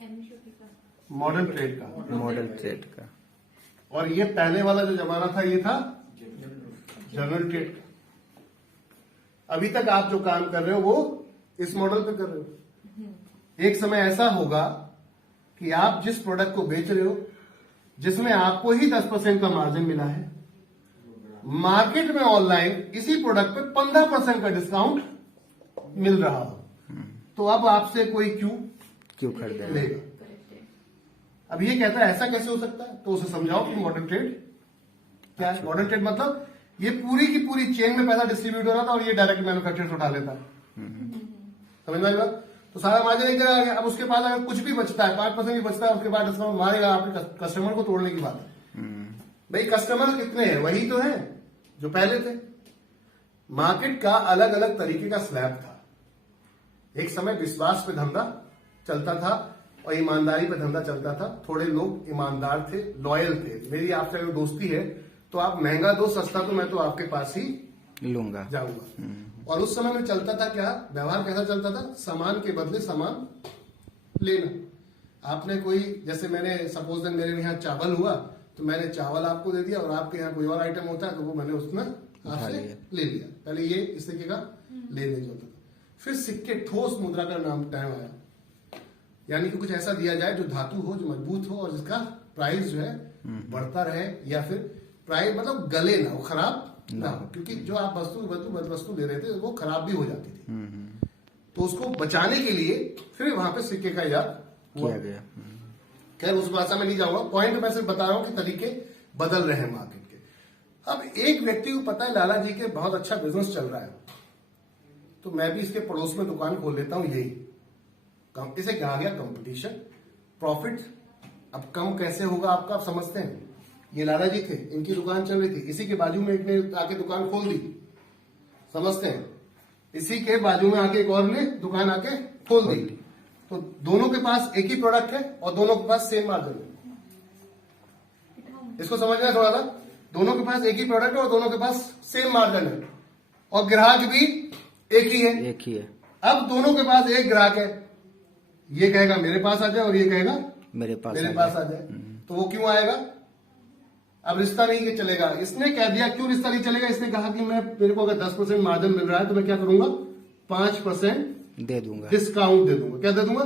एमएसपी का, मॉडर्न ट्रेड का। मॉडल ट्रेड का। और ये पहले वाला जो जमाना था ये था जनरल ट्रेड का। अभी तक आप जो काम कर रहे हो वो इस मॉडल पे कर रहे हो। एक समय ऐसा होगा कि आप जिस प्रोडक्ट को बेच रहे हो, जिसमें आपको ही 10% का मार्जिन मिला है, मार्केट में ऑनलाइन इसी प्रोडक्ट पे 15% का डिस्काउंट मिल रहा हो, तो अब आपसे कोई क्यों खरीदेगा? लेगा? अब ये कहता है ऐसा कैसे हो सकता है, तो उसे समझाओ कि मॉडर्न ट्रेड क्या है। मॉडर्न ट्रेड मतलब ये पूरी की पूरी चेन में पैसा डिस्ट्रीब्यूट हो रहा था और ये डायरेक्ट मैन्युफैक्चर से उठा लेता है। समझ में आई बात? तो सारा मार्जिन एक जगह आ गया। अब उसके बाद अगर कुछ भी बचता है, 5% भी बचता है, उसके बाद डिस्काउंट मारेगा, आपके कस्टमर को तोड़ने की बात है। भाई कस्टमर कितने हैं, वही तो है जो पहले थे। मार्केट का अलग अलग तरीके का स्लैब था। एक समय विश्वास पे धंधा चलता था और ईमानदारी पे धंधा चलता था। थोड़े लोग ईमानदार थे, लॉयल थे। मेरी आपसे अगर दोस्ती है तो आप महंगा दो, सस्ता तो मैं तो आपके पास ही लूंगा, जाऊंगा। और उस समय में चलता था क्या, व्यवहार कैसा चलता था, सामान के बदले सामान लेना। आपने कोई, जैसे मैंने सपोज देन मेरे यहाँ चावल हुआ तो मैंने चावल आपको दे दिया, और आपके यहाँ कोई और आइटम होता है तो वो मैंने उसमें आपसे ले लिया। पहले ये इस तरीके का लेन देन होता था। फिर सिक्के, ठोस मुद्रा का नाम टाइम आया, यानी कि कुछ ऐसा दिया जाए जो धातु हो, जो मजबूत हो और जिसका प्राइस जो है बढ़ता रहे, या फिर प्राइस मतलब गले ना हो, खराब ना हो। क्योंकि जो आप वस्तु ले रहे थे वो खराब भी हो जाती थी, तो उसको बचाने के लिए फिर वहां पे सिक्के का इजाद किया गया। खैर उस भाषा में नहीं जाऊंगा, पॉइंट मैं सिर्फ बता रहा हूं कि तरीके बदल रहे हैं मार्केट के। अब एक व्यक्ति को पता है लाला जी के बहुत अच्छा बिजनेस चल रहा है, तो मैं भी इसके पड़ोस में दुकान खोल लेता हूं। यही इसे कहा गया कंपटीशन। प्रॉफिट अब कम कैसे होगा आपका, आप समझते हैं। ये लाला जी थे, इनकी दुकान चल रही थी, इसी के बाजू में एक ने आके दुकान खोल दी, समझते हैं। इसी के बाजू में आके एक और ने दुकान आके खोल दी, तो दोनों के पास एक ही प्रोडक्ट है और दोनों के पास सेम मार्जिन है। इसको समझना है थोड़ा सा। दोनों के पास एक ही प्रोडक्ट है और दोनों के पास सेम मार्जिन है, और ग्राहक भी एक ही है। अब दोनों के पास एक ग्राहक है, ये कहेगा मेरे पास आ जाए और ये कहेगा मेरे पास आ जाए। तो वो क्यों आएगा, अब रिश्ता नहीं चलेगा। इसने कह दिया क्यों रिश्ता नहीं चलेगा, इसने कहा कि मेरे को अगर 10% मार्जिन मिल रहा है तो मैं क्या करूंगा, 5% दे दूंगा, डिस्काउंट दे दूंगा। क्या दे दूंगा,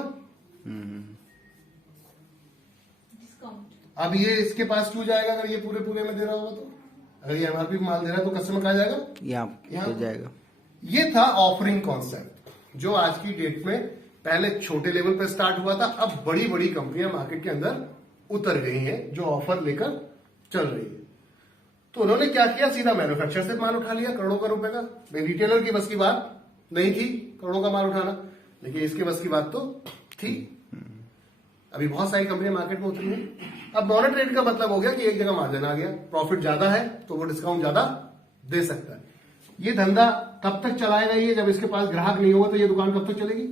डिस्काउंट। अब ये इसके पास क्यों जाएगा, अगर ये पूरे में दे रहा होगा तो। अगर ये एमआरपी माल दे रहा है तो कस्टमर कहाँ जाएगा, यहाँ जाएगा। ये था ऑफरिंग कॉन्सेप्ट, जो आज की डेट में पहले छोटे लेवल पर स्टार्ट हुआ था, अब बड़ी बड़ी कंपनियां मार्केट के अंदर उतर गई हैं जो ऑफर लेकर चल रही है। तो उन्होंने क्या किया, सीधा मैन्युफैक्चरर से माल उठा लिया करोड़ों का रुपए का। भाई रिटेलर की बस की बात नहीं थी करोड़ों का माल उठाना, लेकिन इसके बस की बात तो थी। अभी बहुत सारी कंपनियां मार्केट में उतरी हैं। अब मॉडर्न ट्रेड का मतलब हो गया कि एक जगह मार्जिन आ गया, प्रॉफिट ज्यादा है तो वो डिस्काउंट ज्यादा दे सकता है। ये धंधा कब तक चलाएगा ये, जब इसके पास ग्राहक नहीं होगा तो ये दुकान कब तक चलेगी?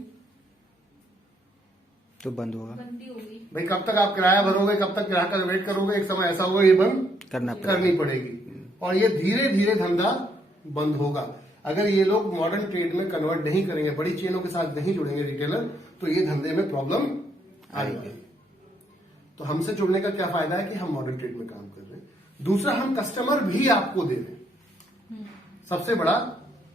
तो बंद होगा, बंदी होगी। भाई कब तक आप किराया भरोगे, कब तक ग्राहक का वेट करोगे? एक समय ऐसा होगा ये बंद करनी पड़ेगी और ये धीरे धीरे धंधा बंद होगा। अगर ये लोग मॉडर्न ट्रेड में कन्वर्ट नहीं करेंगे, बड़ी चेनों के साथ नहीं जुड़ेंगे रिटेलर, तो ये धंधे में प्रॉब्लम आएगी। तो हमसे जुड़ने का क्या फायदा है कि हम मॉडर्न ट्रेड में काम कर रहे हैं। दूसरा, हम कस्टमर भी आपको दे रहे हैं। सबसे बड़ा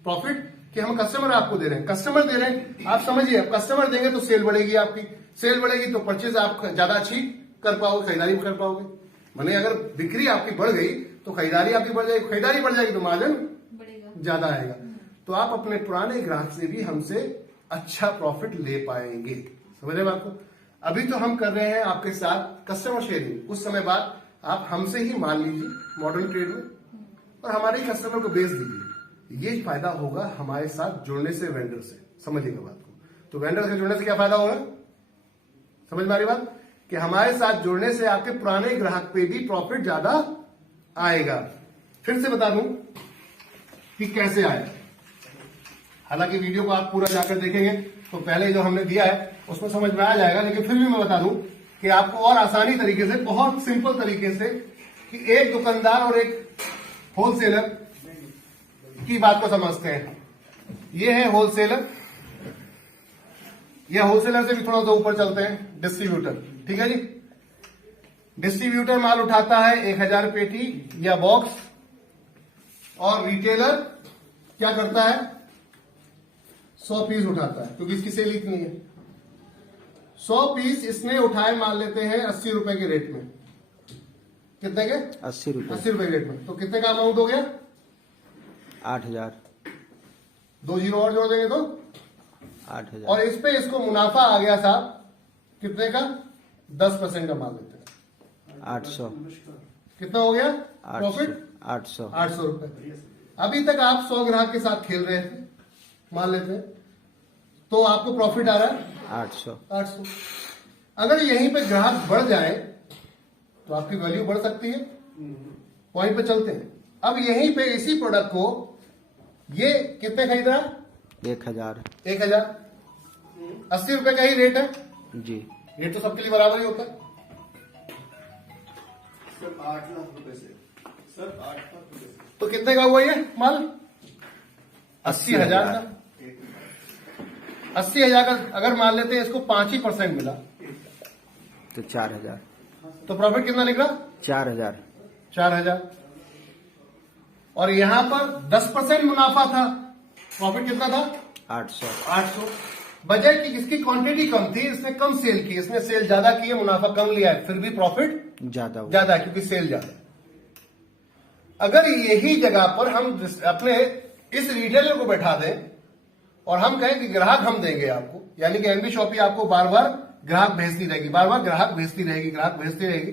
प्रॉफिट कि हम कस्टमर आपको दे रहे हैं, कस्टमर दे रहे हैं। आप समझिए, अब कस्टमर देंगे तो सेल बढ़ेगी, आपकी सेल बढ़ेगी तो परचेज आप ज्यादा अच्छी कर पाओगे, खरीदारी कर पाओगे। माने अगर बिक्री आपकी बढ़ गई तो खरीदारी आपकी बढ़ जाएगी, खरीदारी बढ़ जाएगी तो मार्जिन ज्यादा आएगा। तो आप अपने पुराने ग्राहक से भी हमसे अच्छा प्रॉफिट ले पाएंगे। समझ रहे बात को? अभी तो हम कर रहे हैं आपके साथ कस्टमर शेयरिंग, कुछ समय बाद आप हमसे ही मान लीजिए मॉडर्न ट्रेड में और हमारे ही कस्टमर को बेच दीजिए। ये फायदा होगा हमारे साथ जुड़ने से, वेंडर से। समझिएगा बात को। तो वेंडर से जुड़ने से क्या फायदा होगा, समझ में आ रही बात? कि हमारे साथ जुड़ने से आपके पुराने ग्राहक पे भी प्रॉफिट ज्यादा आएगा। फिर से बता दूं कि कैसे आएगा। हालांकि वीडियो को आप पूरा जाकर देखेंगे तो पहले जो हमने दिया है उसमें समझ में आ जाएगा, लेकिन फिर भी मैं बता दूं कि आपको और आसानी तरीके से, बहुत सिंपल तरीके से, कि एक दुकानदार और एक होलसेलर की बात को समझते हैं। ये है होलसेलर, या होलसेलर से भी थोड़ा सा ऊपर चलते हैं, डिस्ट्रीब्यूटर। ठीक है जी, डिस्ट्रीब्यूटर माल उठाता है 1000 पेटी या बॉक्स, और रिटेलर क्या करता है, 100 पीस उठाता है, क्योंकि इसकी सेल इतनी है। 100 पीस इसने उठाए, मान लेते हैं 80 रुपए के रेट में। कितने के? 80 रुपए। 80 रुपए के रेट में। तो कितने का अमाउंट हो गया? 8000। 2 जीरो और जोड़ देंगे तो 8000। और इस पे इसको मुनाफा आ गया साहब कितने का? 10% का मान लेते हैं, 800। कितना हो गया प्रॉफिट? 800। 800 रुपए। अभी तक आप 100 ग्राहक के साथ खेल रहे थे, मान लेते हैं, तो आपको प्रॉफिट आ रहा है 800। अगर यहीं पे ग्राहक बढ़ जाए तो आपकी वैल्यू बढ़ सकती है। वहीं पे चलते हैं। अब यहीं पे इसी प्रोडक्ट को ये कितने खरीद रहा है? 1000। 1000। 80 रुपए का ही रेट है जी। रेट तो सबके लिए बराबर ही होता है। सर 8 लाख रुपए से, सर 8 लाख रुपए से। तो कितने का हुआ ये माल? 80,000 का। 80,000 का अगर मान लेते हैं इसको 5% मिला तो 4000। तो प्रॉफिट कितना निकला? 4000। 4000। और यहां पर 10% मुनाफा था, प्रॉफिट कितना था? 800। बजट की इसकी क्वांटिटी कम थी, इसने कम सेल की, इसने सेल ज्यादा की है, मुनाफा कम लिया है, फिर भी प्रॉफिट ज्यादा है क्योंकि सेल ज्यादा। अगर यही जगह पर हम अपने इस रिटेलर को बैठा दें और हम कहें कि ग्राहक हम देंगे आपको, यानी कि एनबी शॉपी आपको बार बार ग्राहक भेजती रहेगी, बार बार ग्राहक भेजती रहेगी, ग्राहक भेजती रहेगी।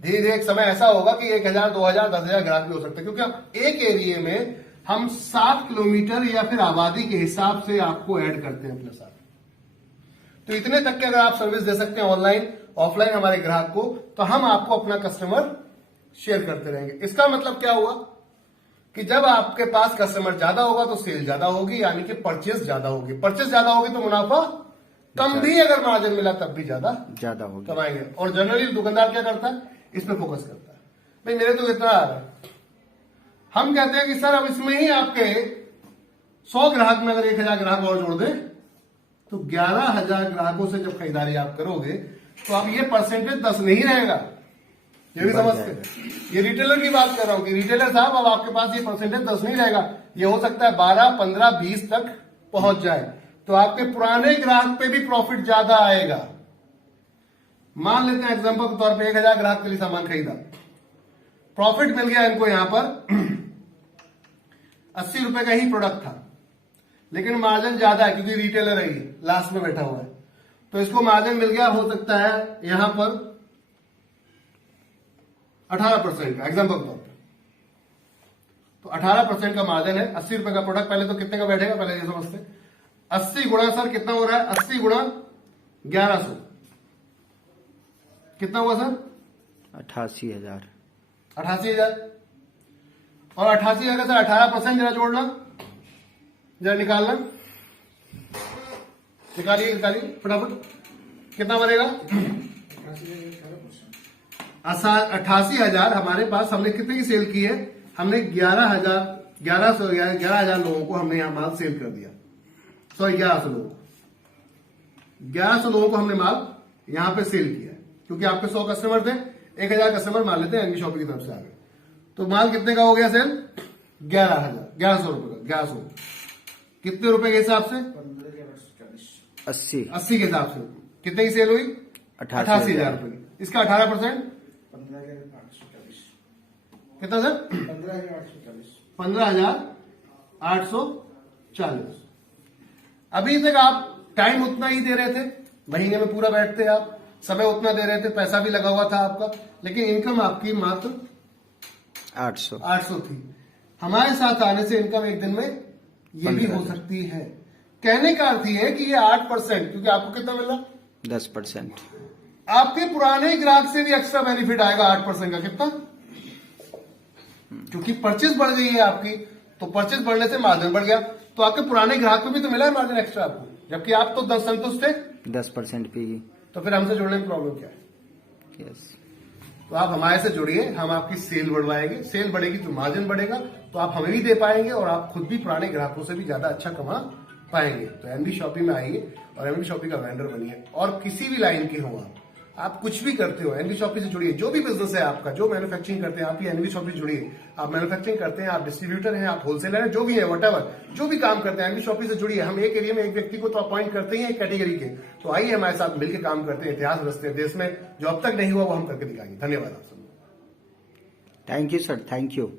धीरे धीरे एक समय ऐसा होगा कि 1000, 2000, 10,000 ग्राहक भी हो सकते हैं, क्योंकि अब एक एरिया में हम 7 किलोमीटर या फिर आबादी के हिसाब से आपको ऐड करते हैं अपने साथ। तो इतने तक के अगर आप सर्विस दे सकते हैं ऑनलाइन ऑफलाइन हमारे ग्राहक को, तो हम आपको अपना कस्टमर शेयर करते रहेंगे। इसका मतलब क्या हुआ कि जब आपके पास कस्टमर ज्यादा होगा तो सेल ज्यादा होगी, यानी कि परचेज ज्यादा होगी। परचेज ज्यादा होगी तो मुनाफा कम भी अगर मार्जिन मिला तब भी ज्यादा होगी, कमाएंगे। और जनरली दुकानदार क्या करता है, इस पे फोकस करता है। भाई मेरे तो इतना आ रहा है, हम कहते हैं कि सर अब इसमें ही आपके 100 ग्राहक में अगर 1000 ग्राहक और जोड़ दें तो 11,000 ग्राहकों से जब खरीदारी आप करोगे तो अब ये परसेंटेज 10 नहीं रहेगा। ये भी समझते, ये रिटेलर की बात कर रहा हूं कि रिटेलर साहब अब आपके पास ये परसेंटेज 10 नहीं रहेगा, ये हो सकता है 12, 15, 20 तक पहुंच जाए। तो आपके पुराने ग्राहक पे भी प्रॉफिट ज्यादा आएगा। मान लेते हैं एग्जांपल के तौर पे 1000 ग्राहक के लिए सामान खरीदा, प्रॉफिट मिल गया इनको यहां पर 80 रुपए का ही प्रोडक्ट था, लेकिन मार्जिन ज्यादा है क्योंकि रिटेलर है, लास्ट में बैठा हुआ है। तो इसको मार्जिन मिल गया, हो सकता है यहां पर 18% का एग्जाम्पल के तौर पर। तो 18% का मार्जिन है, 80 रुपए का प्रोडक्ट। पहले तो कितने का बैठेगा, पहले ये समझते। 80 गुणा सर कितना हो रहा है, 80 गुणा 1100 कितना हुआ सर? 88,000। 88,000। और 88,000 का सर 18% जरा जोड़ना, जरा निकालना, निकालिए निकालिए फटाफट, कितना बनेगा? 88,000 हमारे पास हमने कितने की सेल की है? हमने 11,000 लोगों को हमने यहां माल सेल कर दिया। सॉरी 1100 लोगों को, 1100 लोगों को हमने माल यहां पे सेल किया है। क्योंकि आपके 100 कस्टमर थे, 1000 कस्टमर मान लेते हैं एनवी शॉपिंग की तरफ से आ गए, तो माल कितने का हो गया सेल? 11,000 रुपए का। 1100 कितने रुपए के हिसाब से? 80। 80 के हिसाब से कितने की सेल हुई? 88,000 रुपए की। इसका 18% कितना सर? 15,840। अभी तक आप टाइम उतना ही दे रहे थे, महीने में पूरा बैठते आप, समय उतना दे रहे थे, पैसा भी लगा हुआ था आपका, लेकिन इनकम आपकी मात्र 800 थी। हमारे साथ आने से इनकम एक दिन में ये भी हो सकती है। कहने का अर्थ ये है कि ये 8%, क्योंकि आपको कितना मिल रहा? 10%। आपके पुराने ग्राहक से भी एक्स्ट्रा बेनिफिट आएगा 8% का। कितना? क्योंकि परचेज बढ़ गई है आपकी, तो परचेज बढ़ने से मार्जिन बढ़ गया, तो आपके पुराने ग्राहक को भी तो मिला है मार्जिन एक्स्ट्रा आपको, जबकि आप तो 10 संतुष्ट थे, 10% पे ही। तो फिर हमसे जुड़ने में प्रॉब्लम क्या है? यस। तो आप हमारे से जुड़िए, हम आपकी सेल बढ़वाएंगे। सेल बढ़ेगी तो मार्जिन बढ़ेगा, तो आप हमें भी दे पाएंगे और आप खुद भी पुराने ग्राहकों से भी ज्यादा अच्छा कमा पाएंगे। तो एनवी शॉपिंग में आइए और एनवी शॉपिंग का वेंडर बनिए। और किसी भी लाइन के हो आप कुछ भी करते हो, एनवी शॉपिंग से जुड़िए। जो भी बिजनेस है आपका, जो मैन्युफैक्चरिंग करते हैं आप, ये एनवी शॉपिंग से जुड़िए। आप मैन्युफैक्चरिंग करते हैं, आप डिस्ट्रीब्यूटर हैं, आप होलसेलर हैं, जो भी है वटेवर, जो भी काम करते हैं एनवी शॉपिंग से जुड़िए। हम एक एरिया में एक व्यक्ति को तो अपॉइंट करते ही हैं, एक कैटेगरी के। तो आइए हमारे साथ मिलकर काम करते हैं, इतिहास रचते हैं देश में। जो अब तक नहीं हुआ वो हम करके दिखाएंगे। धन्यवाद आप सबको। Thank you sir, thank you.